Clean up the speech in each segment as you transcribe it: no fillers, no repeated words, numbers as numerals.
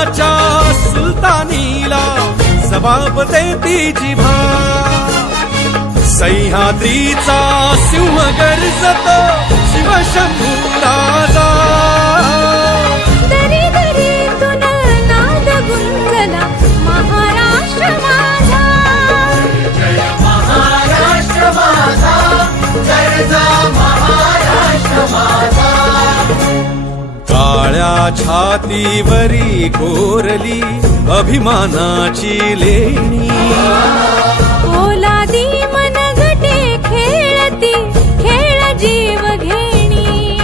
आसमानाच्या सुलतानीला जबाब देती जिभा सह्याद्रीचा सिंह गर्जतो शिवशंभू राजा दरी दरीतून नाद गुंजला महाराष्ट्र माझा जय महाराष्ट्र माझा गर्जा महाराष्ट्र माझा काळ्या छातीवरी कोरली अभिमानाची लेणी ओलादी मनगटे खेळती खेळ जीव घेणी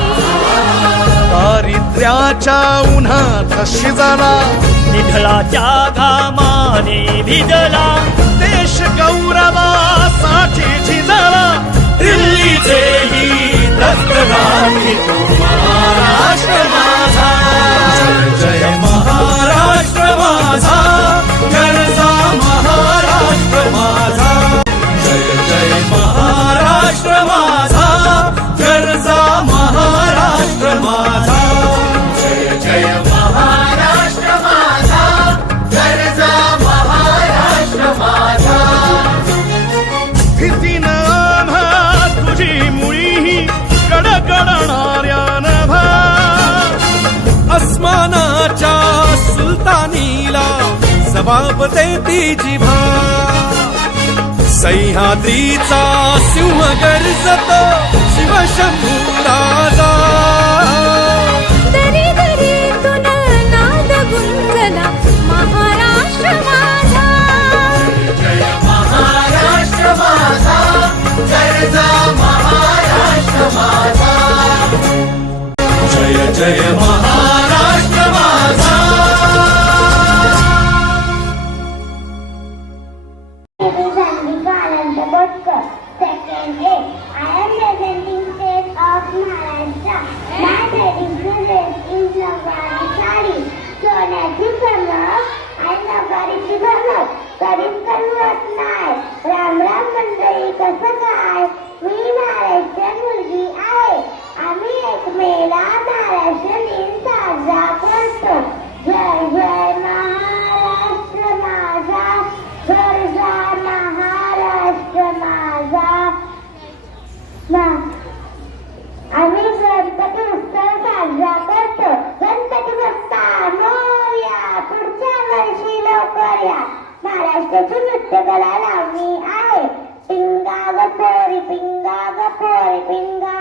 दारिद्र्याच्या उन्हात शिजला निधळाच्या घामाने भिजला देश गौरवासाठी झिजला दिल्लीचेही दस्तराणी तो महाराष्ट्र माझा जय जय महाराष्ट्र माझा गरजा महाराष्ट्र माझा जय जय महाराष्ट्र माझा गरजा महाराष्ट्र माझा जय जय महाराष्ट्र माझा गर्जा महाराष्ट्र माझा भीतीनं आम्हा तुझी मुळी कडकडणाऱ्या नभा आसमानाच्या सुलतानीला जबाब देती जिभा सह्याद्रीचा सिंह गर्जतो शिवशंभू राजा दरी दरीतून नाद गुंजला महाराष्ट्र माझा जय महाराष्ट्र माझा गर्जा महाराष्ट्र माझा जय जय महाराष्ट्र माझा Second A. I am representing state of Maharashtra. My wedding dress is Nagari sari. सोन्याची चमक आणि नगारीची धमक कधीच कळवत नाही. राम राम मंडळी कसं काय? मी महाराष्ट्र मुलगी आहे. आम्ही 1 मेला महाराष्ट्र दिन साजरा करतो. जय जय महाराष्ट्र माझा गर्जा महाराष्ट्र माझा आम्ही गणपती उत्सव साजरा करतो. गणपती बाप्पा मोरया. पुढच्या वर्षी लवकर या. महाराष्ट्राची नृत्यकला लावणी आहे. पिंगा ग पोरी पिंगा ग पोरी पिंगा.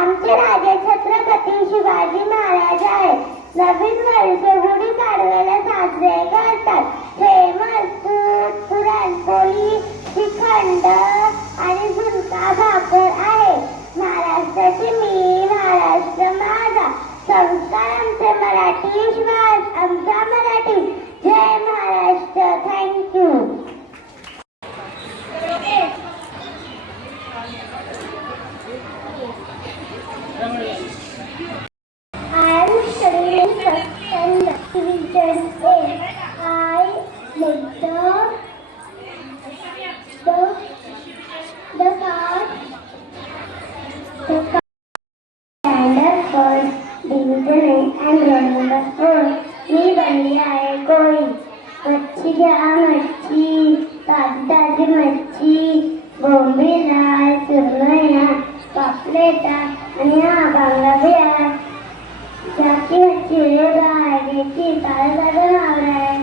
आमचे राजे छत्रपती शिवाजी महाराज आहेत. नवीन वर्ष गुढी पाडव्याला साजरे करतात. फेमस फूड पुरणपोळी श्रीखंड आणि झुणका भाकर आहे. महाराष्ट्राची मी महाराष्ट्र माझा संस्कार आमचे मराठी श्वास आमचा मराठी. जय Maharashtra. Thank you. I am studying second division A. I like the card standard first division A and roll number 4. मी बनली आहे कोळी. मच्छी घ्या मच्छी ताजी ताजी मच्छी बोंबीला सुरमया पापलेटा आणि हा बांगडा बिया जाती मच्छी बागेची ताजं आवडाय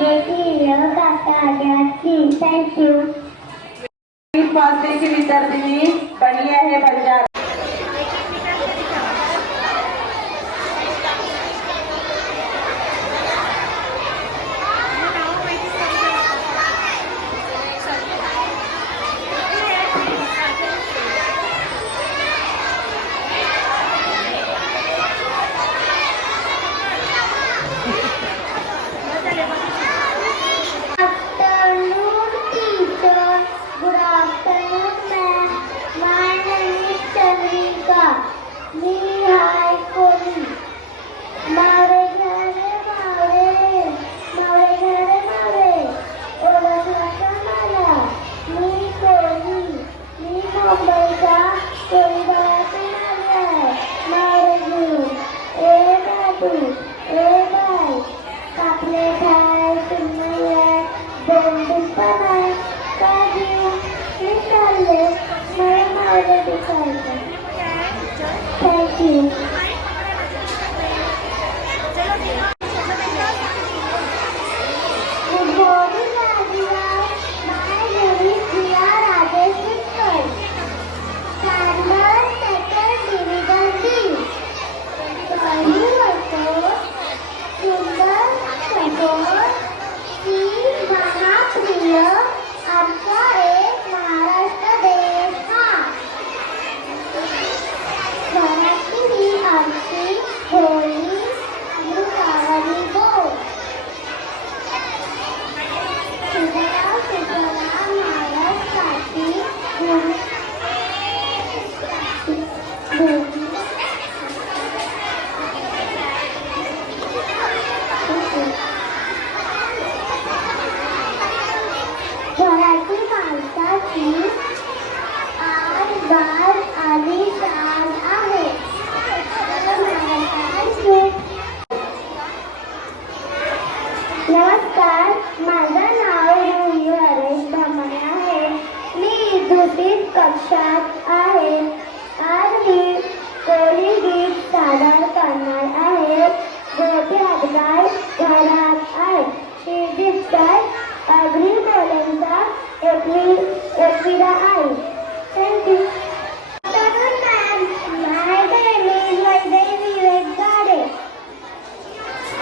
गेटी काका गॅसची. थँक्यू. पाचवीची विद्यार्थिनी बनली आहे Banjara. Afternoon teacher, good afternoon ma'am. My name is दोन दुष्पणा का देऊ मी चालले मला मावलं दिसायचं. Thank you. Good morning, everyone. My name is Priya Rajesh Mittal. Standard second division D. पहिली वर्ष सुंदर सफर की महाप्रिय आमचा एक महाराष्ट्र देश हा. मराठी ही आमची होळी अमृतावरी बोल. सुजला सुजला महाराष्ट्राची भूमी. मराठी माणसाची आज गार आणि शान आहे. नमस्कार, माझं नाव रुही हरेश बामणे आहे. मी 2री कक्षात आहे. आज मी कोळी गीत सादर करणार आहे. गोठ्यात गाय घरात आहे. ही दिसतात अगदी बोलांचा एकविरा आहे. Thank you. My name is Vaidehi Vivek Gade.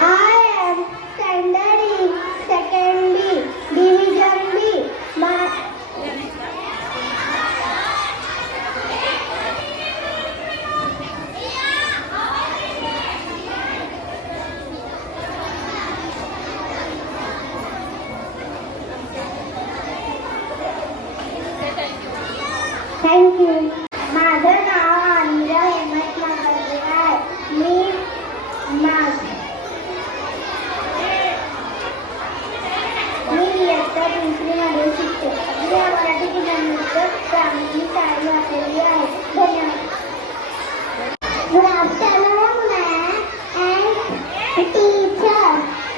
I am standard second D, division B. Thank you. माझं नाव अनिरा हेमंत मागवले आहे. मी इयत्ता 3मध्ये शिकते. मी या मराठी दिनानिमित्त प्राणी शाळेत वाचलेली आहे. धन्यवाद. Good afternoon, ma'am and teacher.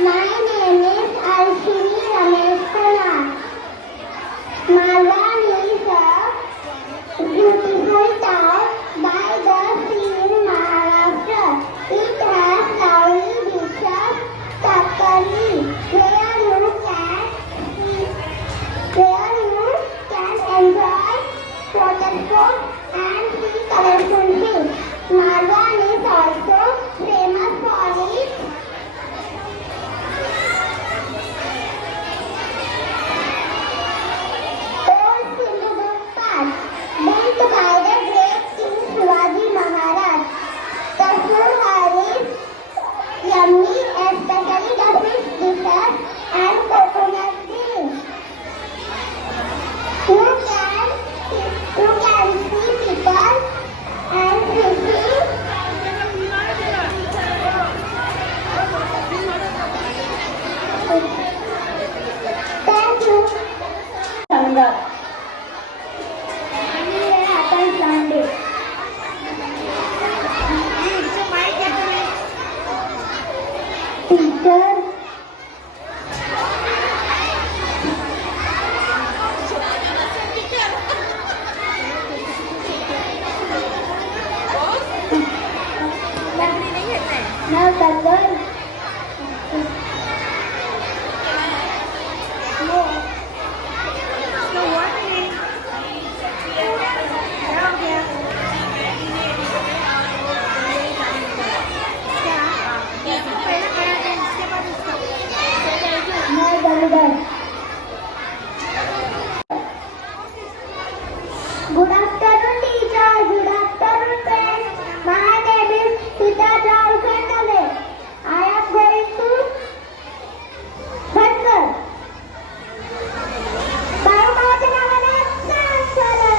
My name is Arshini Ramesh Kumar. Malvan is a beautiful town by the sea in Maharashtra. It has lovely beaches, Takali, where you can enjoy water sports and see colorful fish. Malvan is also famous for its old Sindhudurg Park, built by the great King Shivaji Maharaj. The food is yummy, especially the fish dishes and coconut drinks. You can see people and fishing. Thank you. आपण Lande. Teacher now the girl Good afternoon, teacher. Good afternoon, friends. My name is Sita Rao Kandale. I am going to Bhatkar. माझ्या नावाने झालं.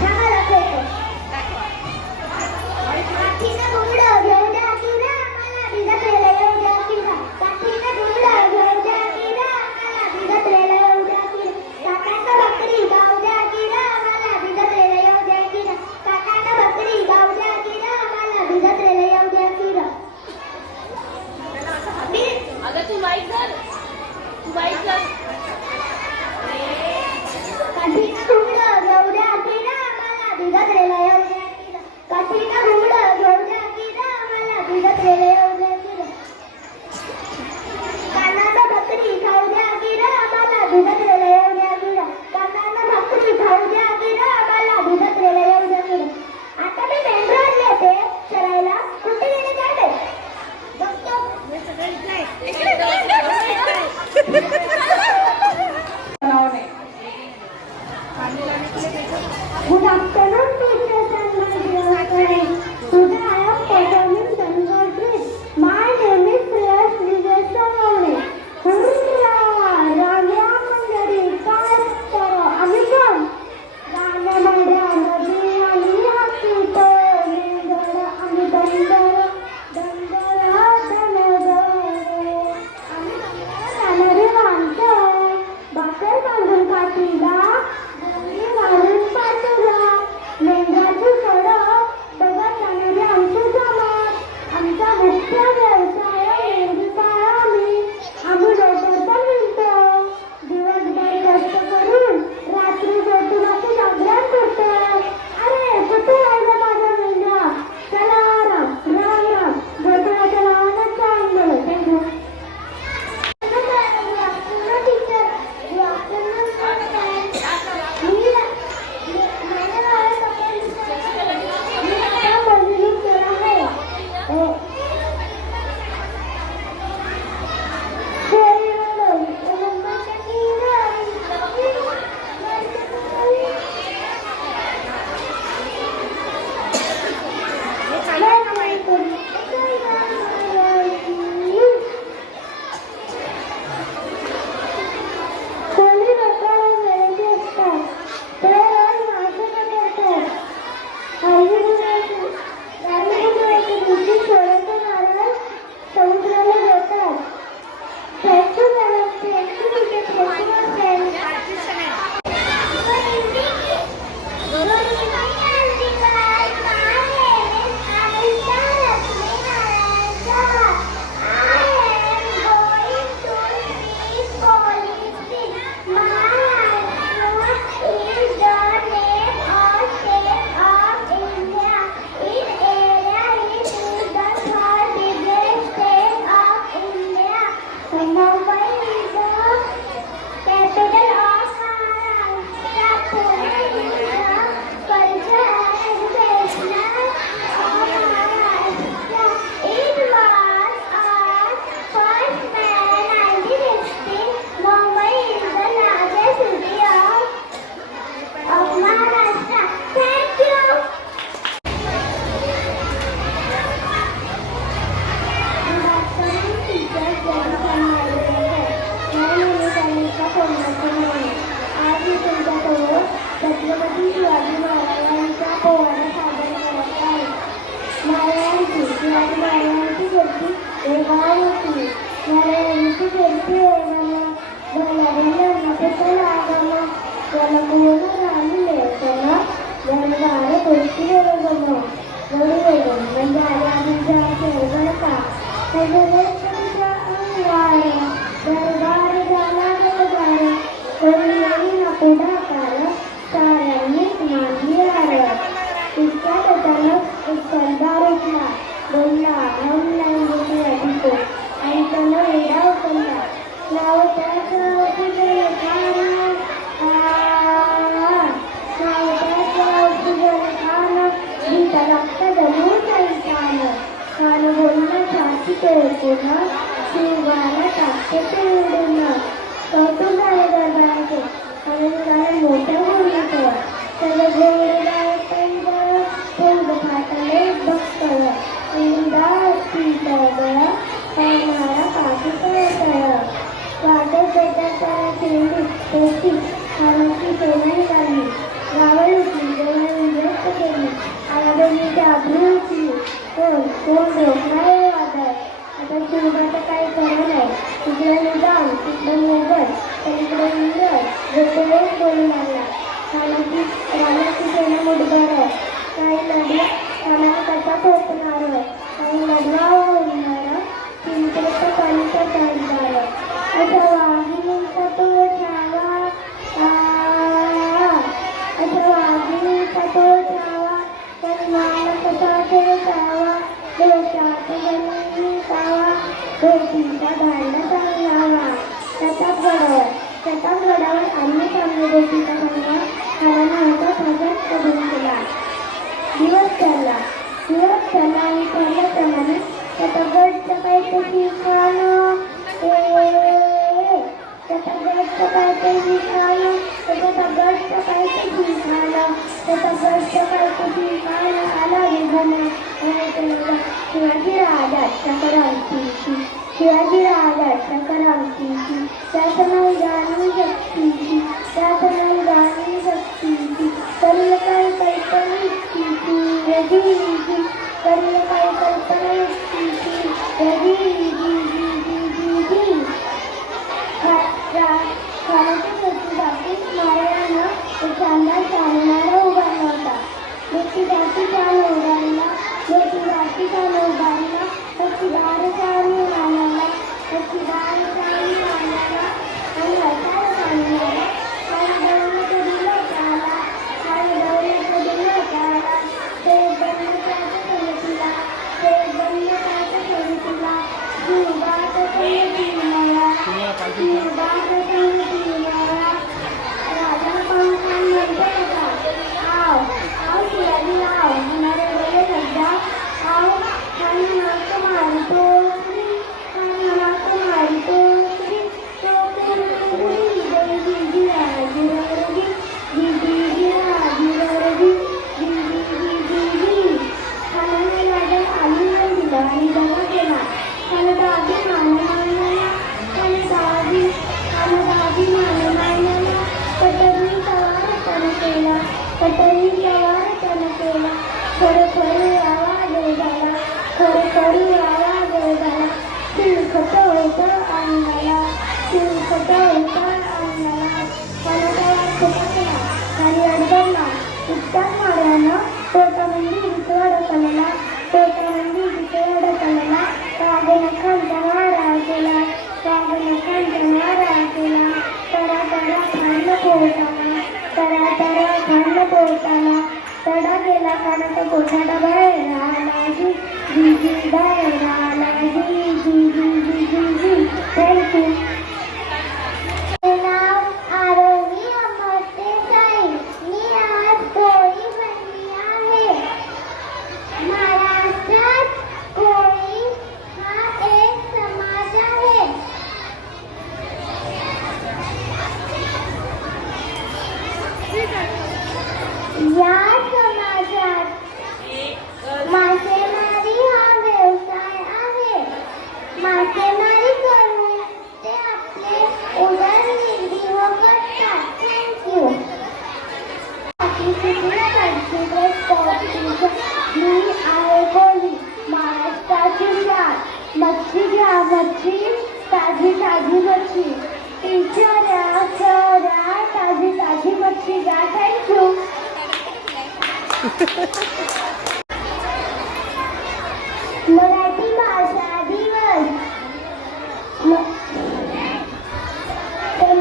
थांबा दाखवतो. तिनं घोडं घेऊन आली ना. आमच्या व्यवसायाने दिपाळाने आम्ही लवकर पण मिळतो. दिवसभर कष्ट करून रात्री गोठीमाती जागरण करतो. अरे कुठे आहे ग माझा मेंढा? चला राम राम राम. गोठ्याच्या नावानं चांगलं. थँक्यू. छत्रपती शिवाजी महाराजांचा पोवाडा सादर करत आहे. शिवाजी महाराजांची कीर्ती वेगाळ होती. महाराजांची कीर्ती वेगानं जनपूर्ण राणी लेखना जनभार गोष्टी वेगम म्हणजे आल्याच्या शेरगडका तुमच्या अंगार दरबार झाला गरबार कोणी पुढाकार साऱ्यांनीच मानली आलं. इतक्यात अचानक एक सरदार उठला. बोलला हम लँग्वेज अधिको आणि त्यानं वेडा उचलला. नाव त्याचं तुझे खाना नाव त्याचं तुझे खाना गीता रक्त जमून जाईल खान. खान बोलणं छाती तोडून शिवबाला टाकते ते उडून. कौतुक झाले दरबाराचे आणि कारण मोठ्या बोलण्याचं सगळं गोड पंज फौज फाटले बघतळ इंदा पितळ करणारा पाठी कळतळ वाटत त्याच्या शेंडी पेटी खाण्याची सेना निघाली. गावं लुटली देवाने व्यस्त केली. आराधनीची आबरू उठली. कोण रोखणार वादळ. आता शिवबाचं काही खरं नाही. तिकडे निजाम तिकडे मोगल पलीकडे इंग्रज गोकुळेच बोलू लागला. रामाची सेना मुठभर काही लढला रामाने कसा पोचणार. काही लढवा होणार चिंतेत कणिक चढणार. अशा वाघिणीचा तो छावा अशा वाघिणीचा तो छावा पण मान कसा ठेवावा. देशात गणी कावा बेटीचा भांड सांगावा. प्रतापगडावर आम्ही चांगली बेटीचा सांगा खाना होता प्रगत करून केला. दिवस चालला आणि ठरल्याप्रमाणे प्रतापगडचं काहीतरी खाणं प्रतापगडचं काहीतरी खाणं प्रतापगडचं काहीतरी खाणं प्रतापगडचं काहीतरी खाणं आला निघालं. शिवाजी राजाच्या करावतीची शिवाजी राजाच्या करावतीची त्यात नाही जाणून शक्तीची त्यात नाही जाणून शक्तीची करील काही कल्पना युक्तीची रजीची करील काही कल्पना युक्तीची खाण्याची मोठी बाकी मारण्यानं एक शानदार चालणारा उभारला होता. मोठी बाकी चाल उभारला मोठी बाकी चाल उभारला होतं अंगाला चिरखत होतं अंगाला कोणाचा वाटत केला खाली अडकला इतक्याच मार्यानं पोटामध्ये जिथे अडकलेला पोटामध्ये जिथे अडकलेला कागेला खांचा मारा केला कागेला खांचा मारा केला तरा तरा खांड पोटाला तरा तरा खांड पोटाला तडा गेला कानाचा पोटाला बाहेर आला जी जी जी बाहेर आला जी जी जी जी जी जी थँक्यू. नाव आरोही अमर्ते साई. मी आज कोळी बनली आहे. महाराष्ट्रात कोळी हा एक समाज आहे. या समाजात मासेमारी हा व्यवसाय आहे. मासेमारी करून ते आपले उदरनिर्वाह करतात. थँक्यू. मी आहे कोळी. महाराष्ट्राची शान. मच्छी घ्या मच्छी ताजी ताजी मच्छी. टीचर या ताजी ताजी मच्छी घ्या. थँक्यू. मराठी भाषा दिवस.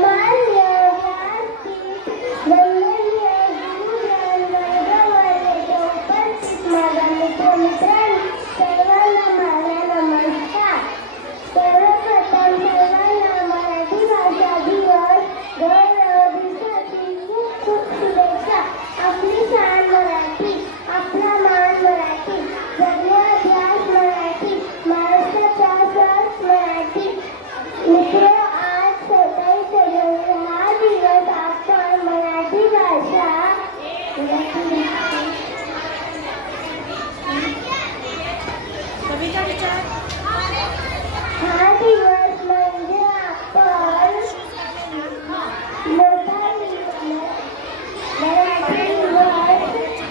मान्य व्यासपीठ वंदनीय गुरुजन वर्गवर्ग उपस्थित माझा मित्रमित्रांनो सर्वांना माझा नमस्कार. सर्वप्रथम सर्वांना मराठी भाषा दिवस दिवसाची खूप खूप शुभेच्छा. आपली शान मराठी आपला मान मराठी जगण्याचा ध्यास मराठी महाराष्ट्राचा श्वास मराठी. मित्र आज 27 जानेवारी हा दिवस आपण मराठी भाषा हा दिवस म्हणजे आपण मोठा मराठी दिवस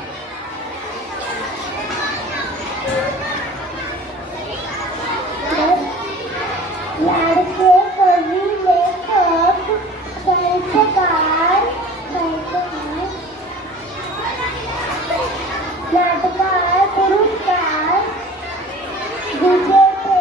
लाडके कवी लेखक साहित्यकार नाटककार पुरस्कार विजेते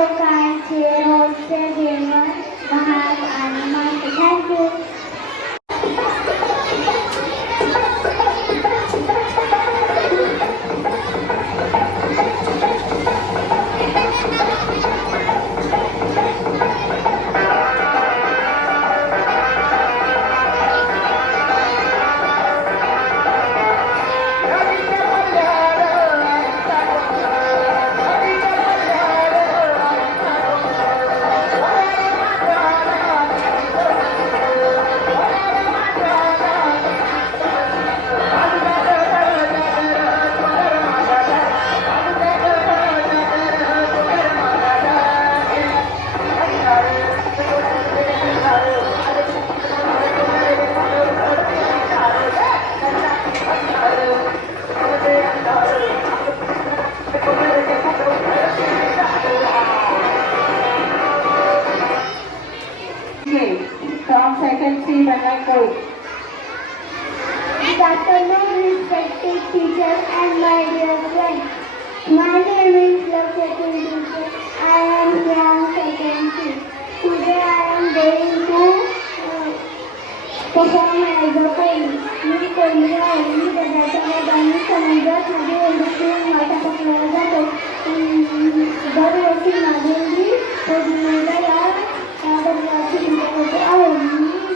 लोकांचे रोजचे जेवण भात आणि मासे. Thank you. From second C, Bangalore Court. Good afternoon, respected teachers and my dear friends. My name is Lakshmi Teacher. I am from second C. Today I am going to perform as a poem. मी कोणी आहे मी त्याच्या वेगाने समुद्रात मध्ये उडून माता पकडला जातो. दरवर्षी माधवली पौर्णिमेला या दर्याची पूजा करतो आहे. मी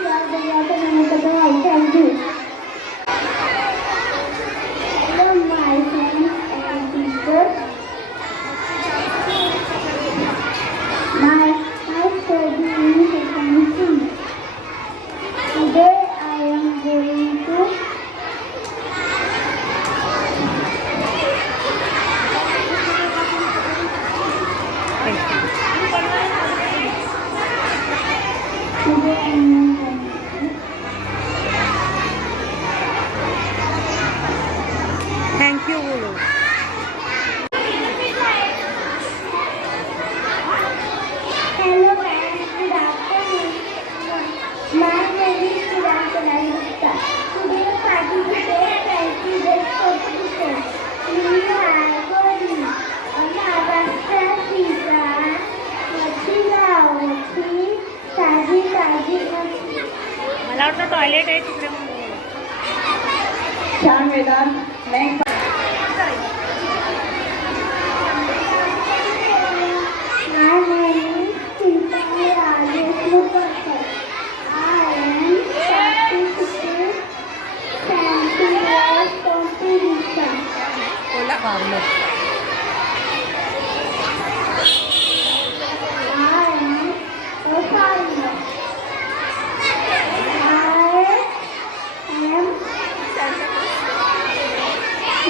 या दर्याचा नमस्कार आहे. Thank you. Hello, my friends and teachers. My study in second C. Today I am going to thank you बोलो. Hello friends, good afternoon. My name is Shivakala Gupta. Today I participate in the competition. We are going Maharashtra pizza, Machhi ताजी ताजी मच्छी. मला वाटतं toilet आहे तिकडे. छान Vedanta. Next. My name is Chintamani Rajesh Mukherjee. I am participating in competition. I am a farmer. I am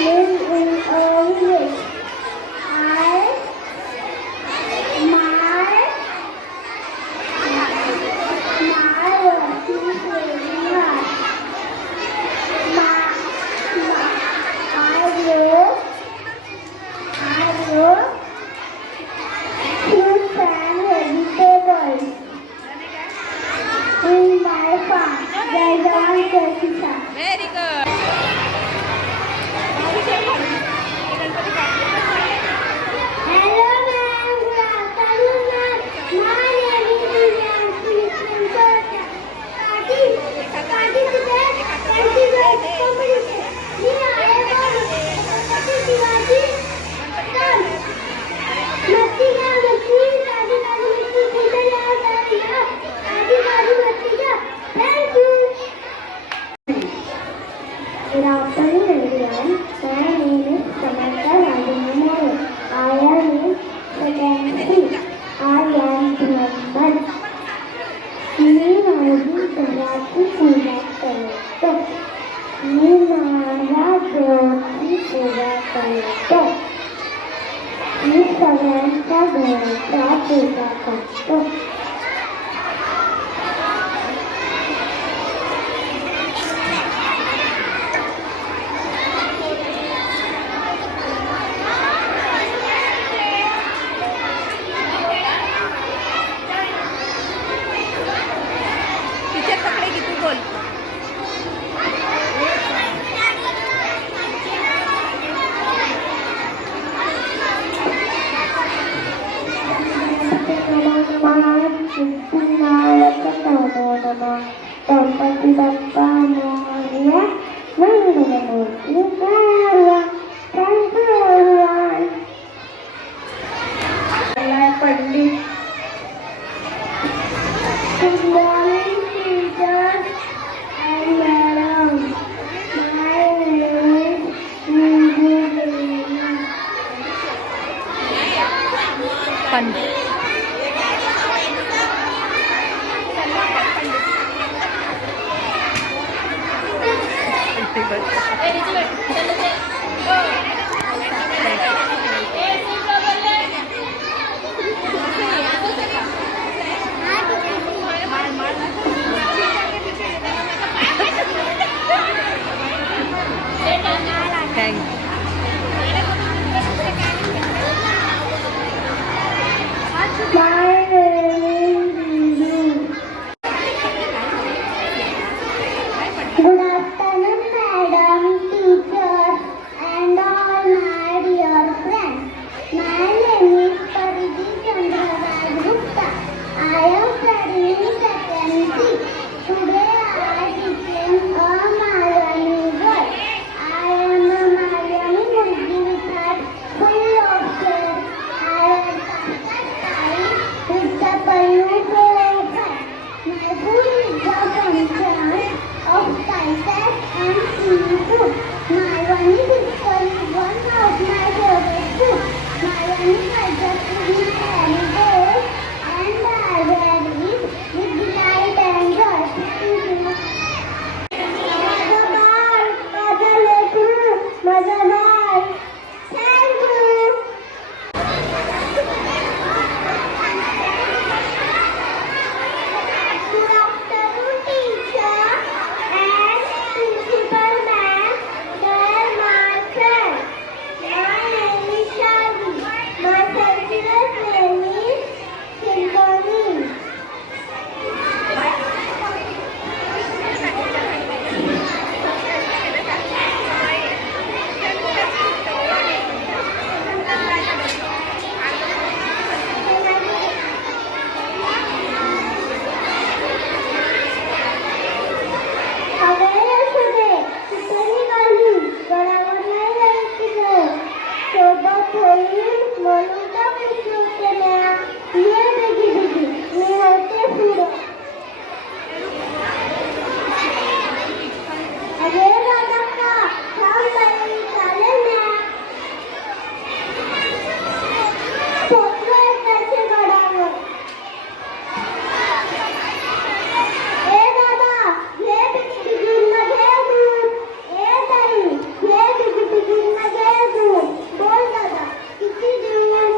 live in a village. My work is very hard. I grow fruits and vegetables in my farm. Jaijawan Kosisa. Very good. Hello ma'am, good afternoon ma'am. My name is Divyanshi Mukherjee. Participate competition. Me I am Chhatrapati Shivaji. Son. मच्छी का मच्छी ताजी ताजी मच्छी किधर या ताजी ताजी मच्छी का. Thank you. Good afternoon everyone. My name is Samantha Rajendra. I am in second C. I am Brahman. मी माझी घराची पूजा करतो. मी माझ्या देवाची पूजा करतो. मी सगळ्यांच्या घराचा पूजा करतो. टीचर पकडे की तू बोल. सिद्धिविनायक नमो नमः. Ganpati Bappa Morya. Mangalmurti Morya. Thank you everyone. Pandit. Good morning, teachers and madam. My name is Nidhi. My name is Nidhi. Good afternoon, madam, teachers, and all my dear friends. My name is Paridi Chandravad Gupta. I am studying second C. Today I became a Malayali girl. I am a Malayali Murgi with heart full of care. I am satisfied with the pallu profile. My food is the function of spices and seafood. Malayali pickle is one of my favorite food. Malayali culture is my heritage and I wear it with delight and joy. Thank you. माझा बाळ, माझा लेकरू, माझा बाळ. Thank you. Good afternoon, teacher and principal ma'am, dear my friend. My name is Shavi. My festival name is Symphony. हवे असू दे, कुठेही घालू, गळावर नाही जायची गं. सोबत होईल म्हणून तर खुश होते ना. ये बेगी बेगी, मी होते पुढं. अरे राधा, थांब बाई, चालेल ना. पोचलोय त्याच्या गडावर. ए दादा, घे बिगिन घे दूध. ए ताई, घे बिगिन घे दूध. बोल दादा, किती देऊ?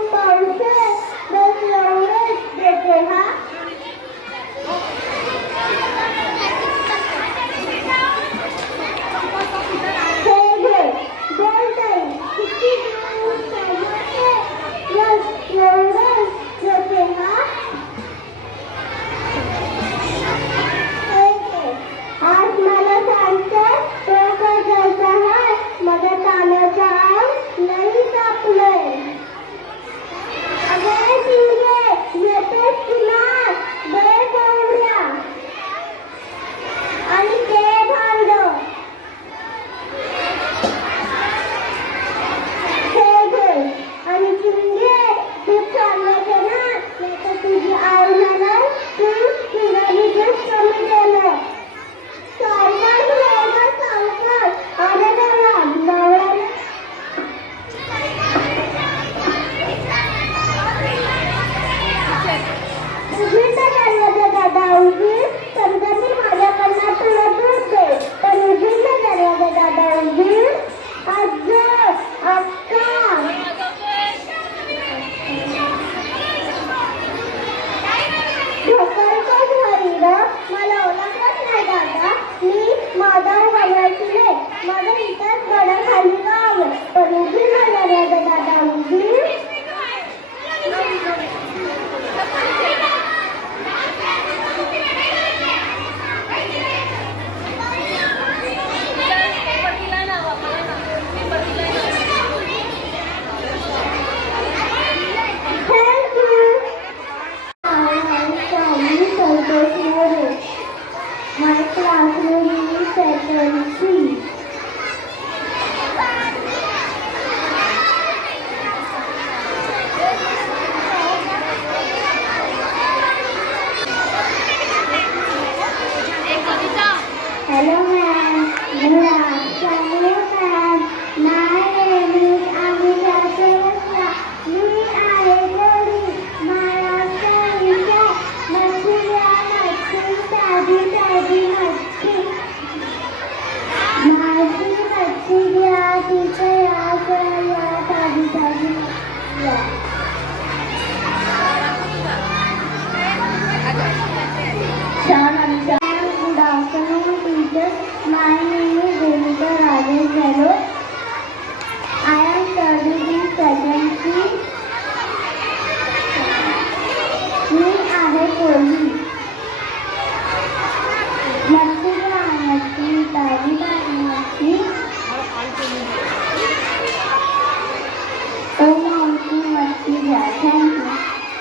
धन्यवाद. थँक्यू.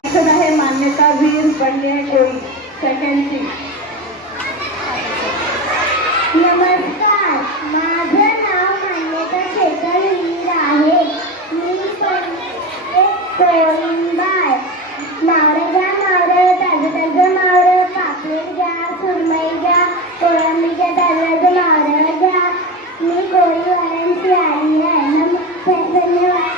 असं आहे मान्यता वीर बनले कोई. सेकंड सी. नमस्कार, माझं नाव मान्यता शेखर वीर आहे. मी कोळिंबाळ. मावरं घ्या मावरं, ताजं ताजं मावरं, पापलेट घ्या, सुरमई घ्या, कोळंबीच्या ताजं मावरं घ्या. मी कोळीवाल्यांची आई आहे. धन्यवाद.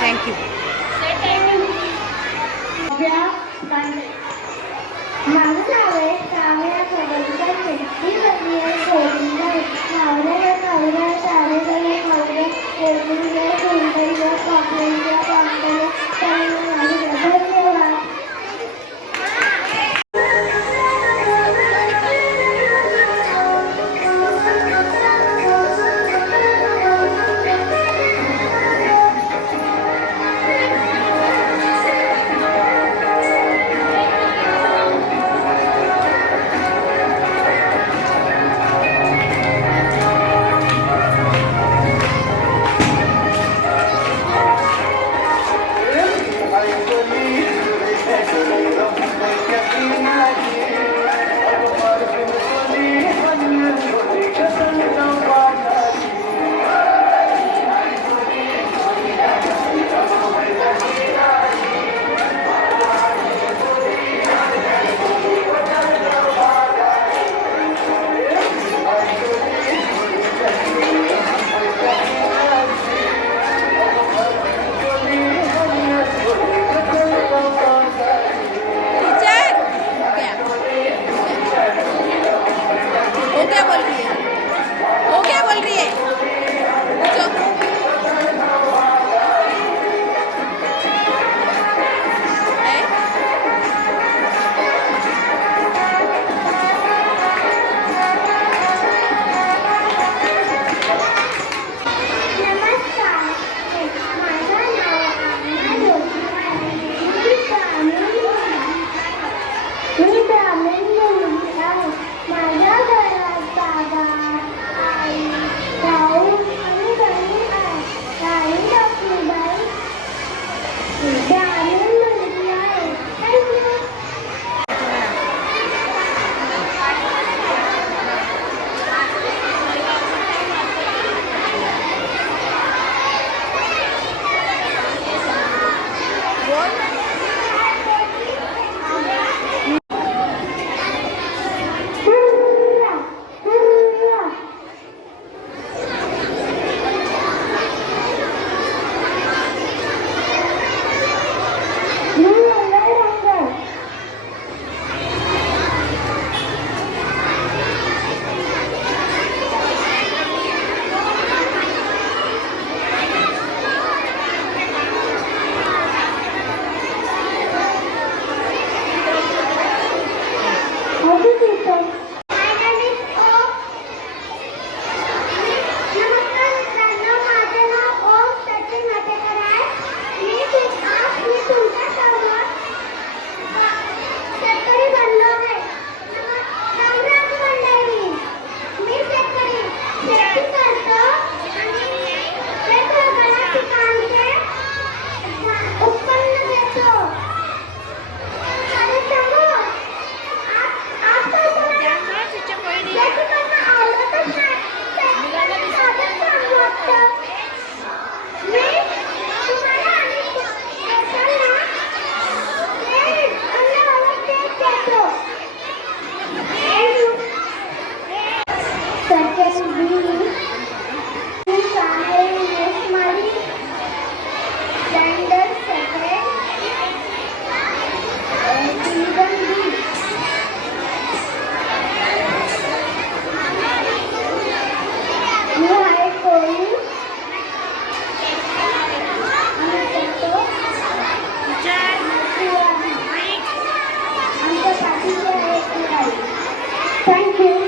थँक्यू. माझं नाव आहे काव्या खबरदार शेट्टी. बसली कोळिंबाळ. मावळ्या मावळ्या सारेजण मावळ्या कोळिंबाळ कोळंबीच्या पापलेटच्या पापलेट धन्यवाद. मी ब्राह्मण मुलगी आहे. माझ्या घरात Thank you.